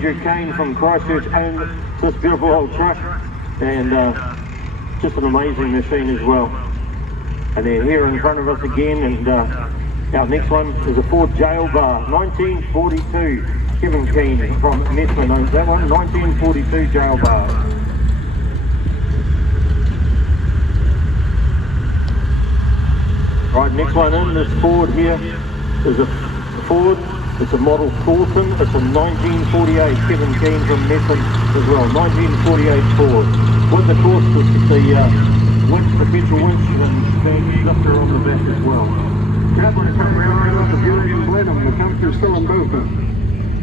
Kane from Christchurch owns this beautiful old truck, and just an amazing machine as well. And they're here in front of us again, and our next one is a Ford Jail Bar, 1942. Kevin Keane from Methven owns that one, 1942 Jail Bar. Right, next one in, this Ford here is a Ford. It's a model Thornton. It's a 1948 Kevin Keane from Methven as well. 1948 Ford. With the course, the winch, the petrol winch, and the lifter on the back as well. That one come around the beautiful Blenheim. The country's still in movement.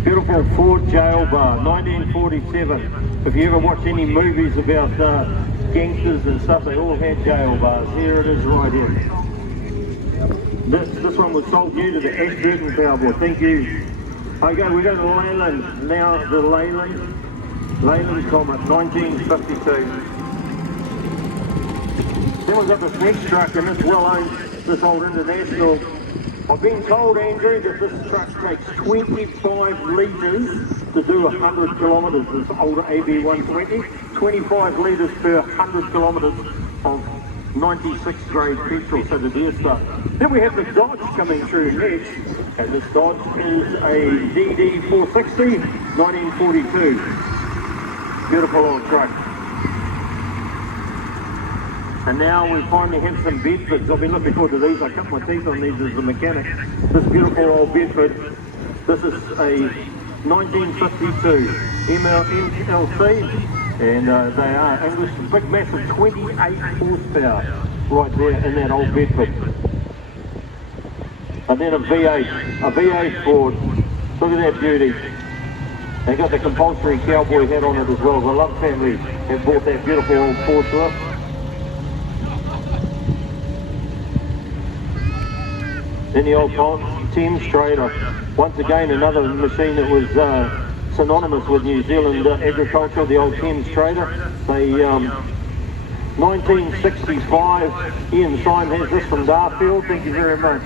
Beautiful Ford Jail Bar, 1947. If you ever watch any movies about gangsters and stuff, they all had jail bars. Here it is right here. This one was sold new to the Ashburton Cowboy. Thank you. Okay, we go to Leyland. Now the Leyland Comet, 1952. Then we've got this next truck, and it's well owned, this old International. I've been told, Andrew, that this truck takes 25 litres to do 100 kilometres. This older AB120, 25 litres per 100 kilometres of 96 grade petrol, so the deer stuff. Then we have the Dodge coming through next, and this Dodge is a DD460, 1942. Beautiful old truck. And now we finally have some Bedfords. I've been looking forward to these. I cut my teeth on these as a mechanic. This beautiful old Bedford. This is a 1952 MLC. And they are English, big massive 28 horsepower right there in that old Bedford. And then a V8 Ford. Look at that beauty. They got the compulsory cowboy hat on it as well. The Love family have bought that beautiful old Ford to us. Then the old Thames Trader. Once again, another machine that was synonymous with New Zealand agriculture, the old Thames Trader. They 1965. Ian Syme has this from Darfield. Thank you very much.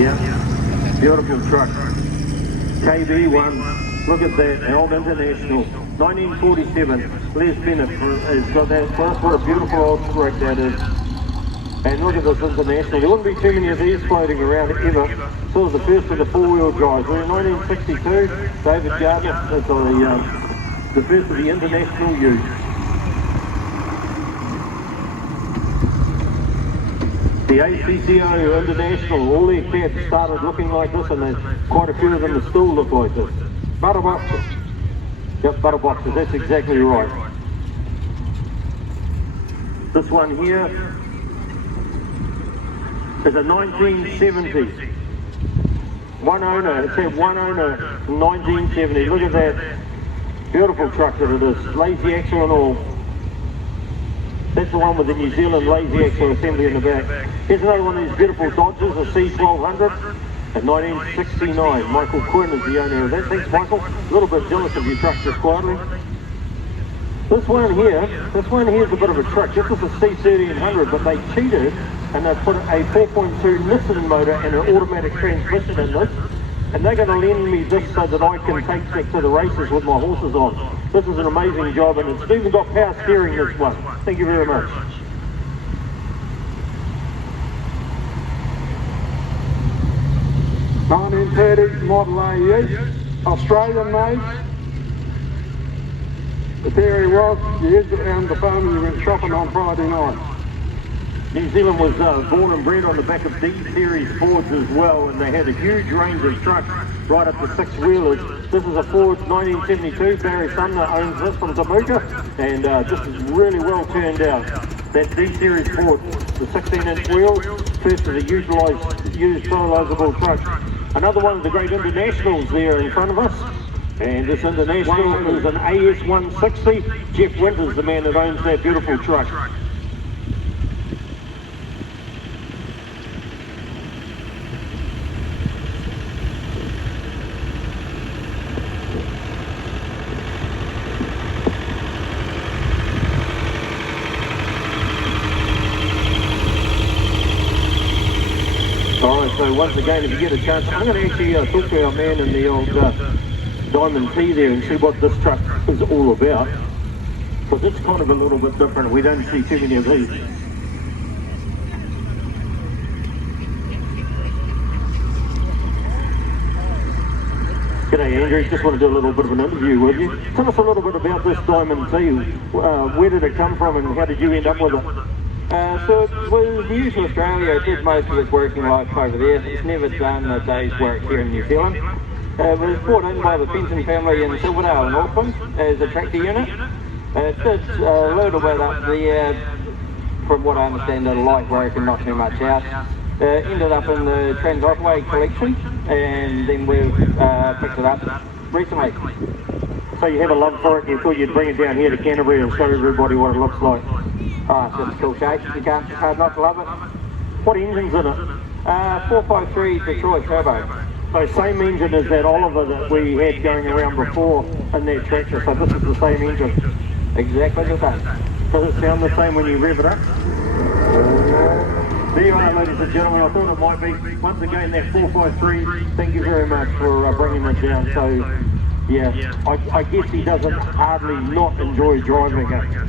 Yeah, beautiful truck. KB1. Look at that, the old International. 1947. Les Bennett has got that for us. What a beautiful old truck that is. And look at this International. There wouldn't be too many of these floating around ever. So it was the first of the four-wheel drives. We're in 1962. David Gardner, that's the first of the International use. The ACCO International, all their cabs started looking like this, and quite a few of them still look like this. Butter boxes. Yep, butter boxes, that's exactly right. This one here is a 1970. One owner, it's had one owner, 1970. Look at that beautiful truck that it is, lazy axle and all. That's the one with the New Zealand lazy axle assembly in the back. Here's another one of these beautiful Dodges, a C1200. In 1969, Michael Quinn is the owner of that. Thanks, Michael. A little bit jealous of your truck, just quietly. This one here is a bit of a truck. This is a C1300, but they cheated and they put a 4.2 Nissan motor and an automatic transmission in this. And they're going to lend me this so that I can take it to the races with my horses on. This is an amazing job, and it's even got power steering, this one. Thank you very much. (1930) Model AE, Australian made. The theory was you used it around the farm and you went shopping on Friday night. New Zealand was born and bred on the back of D-Series Fords as well, and they had a huge range of trucks right up to six-wheelers. This is a Ford 1972. Barry Sumner owns this from Tamuka, and just really well turned out. That D-Series Ford, the 16-inch wheels, first of the used soloable trucks. Another one of the great Internationals there in front of us. And this International is an AS160. Jeff Winter's the man that owns that beautiful truck. Alright, so once again, if you get a chance, I'm going to actually talk to our man in the old Diamond T there and see what this truck is all about. Because it's kind of a little bit different. We don't see too many of these. G'day Andrew, just want to do a little bit of an interview with you. Tell us a little bit about this Diamond T. Where did it come from and how did you end up with it? So it was new to Australia. It did most of its working life over there. It's never done a day's work here in New Zealand. It was brought in by the Fenton family in Silverdale in Auckland as a tractor unit. It did a little bit up there, from what I understand, did a light work and not too much out. Ended up in the Trans-Otway collection, and then we've picked it up recently. So you have a love for it and you thought you'd bring it down here to Canterbury and show everybody what it looks like. Oh, it's just a cool shape. You can't hard not to love it. What engine's in it? 453 Detroit Turbo. So same engine as that Oliver that we had going around before in that tractor, so this is the same engine. Exactly the same. Does it sound the same when you rev it up? There you are, ladies and gentlemen. I thought it might be, once again, that 453. Thank you very much for bringing it down. So, yeah, I guess he doesn't hardly not enjoy driving it.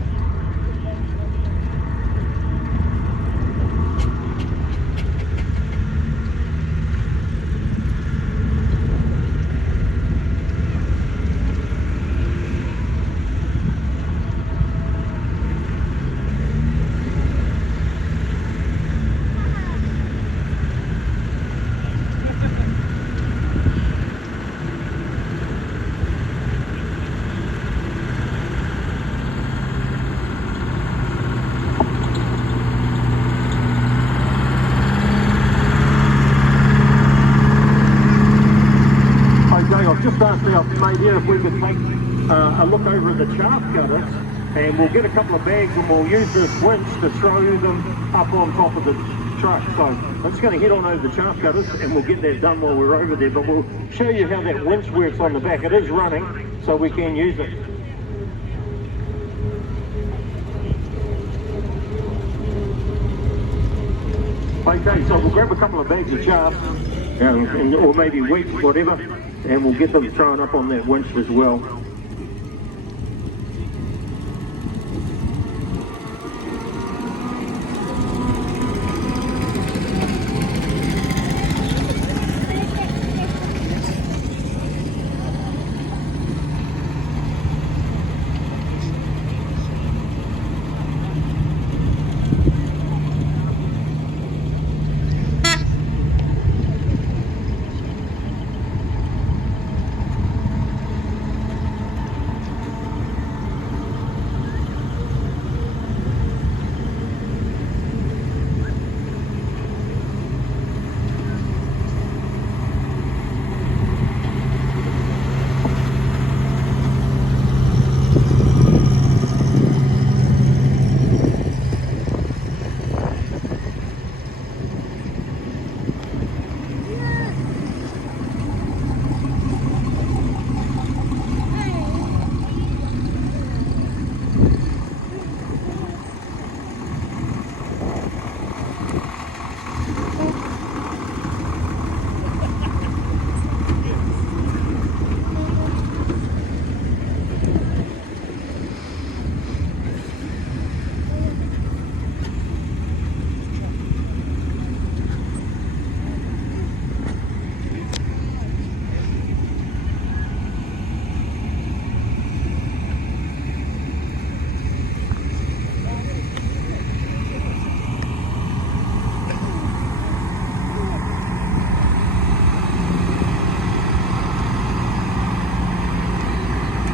I've just asked our mate here if we could take a look over at the chaff cutters, and we'll get a couple of bags and we'll use this winch to throw them up on top of the truck. So I'm just going to head on over the chaff cutters and we'll get that done while we're over there, but we'll show you how that winch works on the back. It is running, so we can use it. Okay, so we'll grab a couple of bags of chaff, or maybe wheat, whatever, and we'll get them thrown up on that winch as well.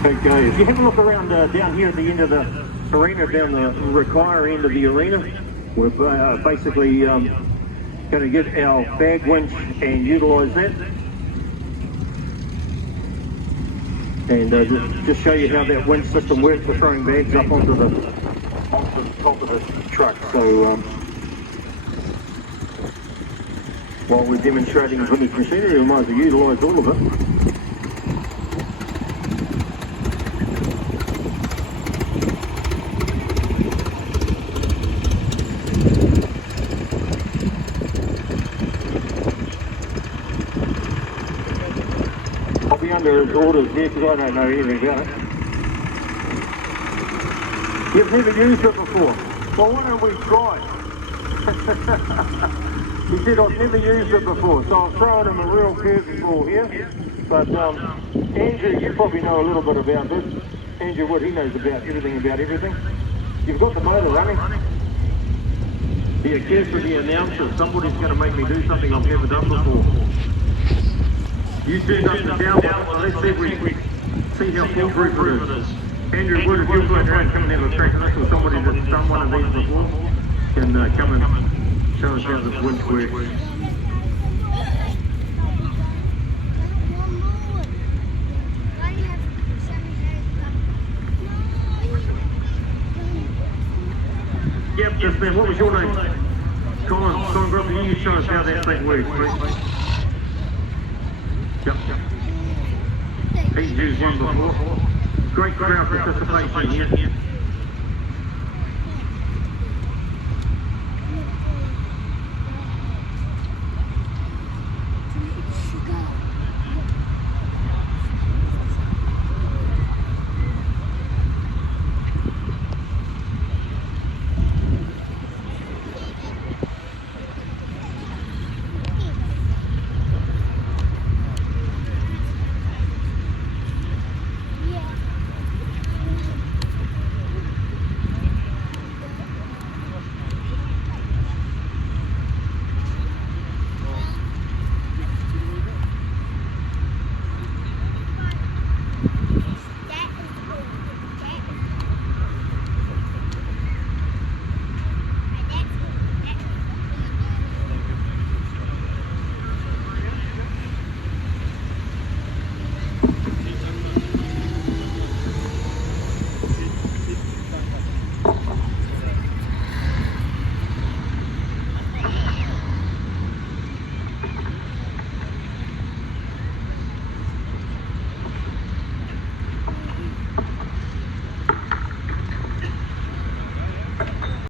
Okay, if you have a look around down here at the end of the arena, down the require end of the arena, we're basically going to get our bag winch and utilise that. And just show you how that winch system works for throwing bags up onto the top of the truck. So while we're demonstrating vintage machinery, we might as well utilise all of it. under his orders here because I don't know anything about it. You've never used it before. Well, why don't we try? He said, I've never used it before, so I've thrown him a real curveball here. But Andrew, you probably know a little bit about this. Andrew Wood, he knows about everything. You've got the motor running. Be a careful the announcer. Somebody's going to make me do something I've never done before. You turned up the down, well, let's see if we see how foolproof it is. Andrew Wood, if you're going around, come and have a crack at this, or somebody that's done one of these before, can come and show us how this winch works. Yep, that's man. What was your name? Colin Grumpy, you show us how that thing works, please. Yep. He's used one before. Great crowd participation here.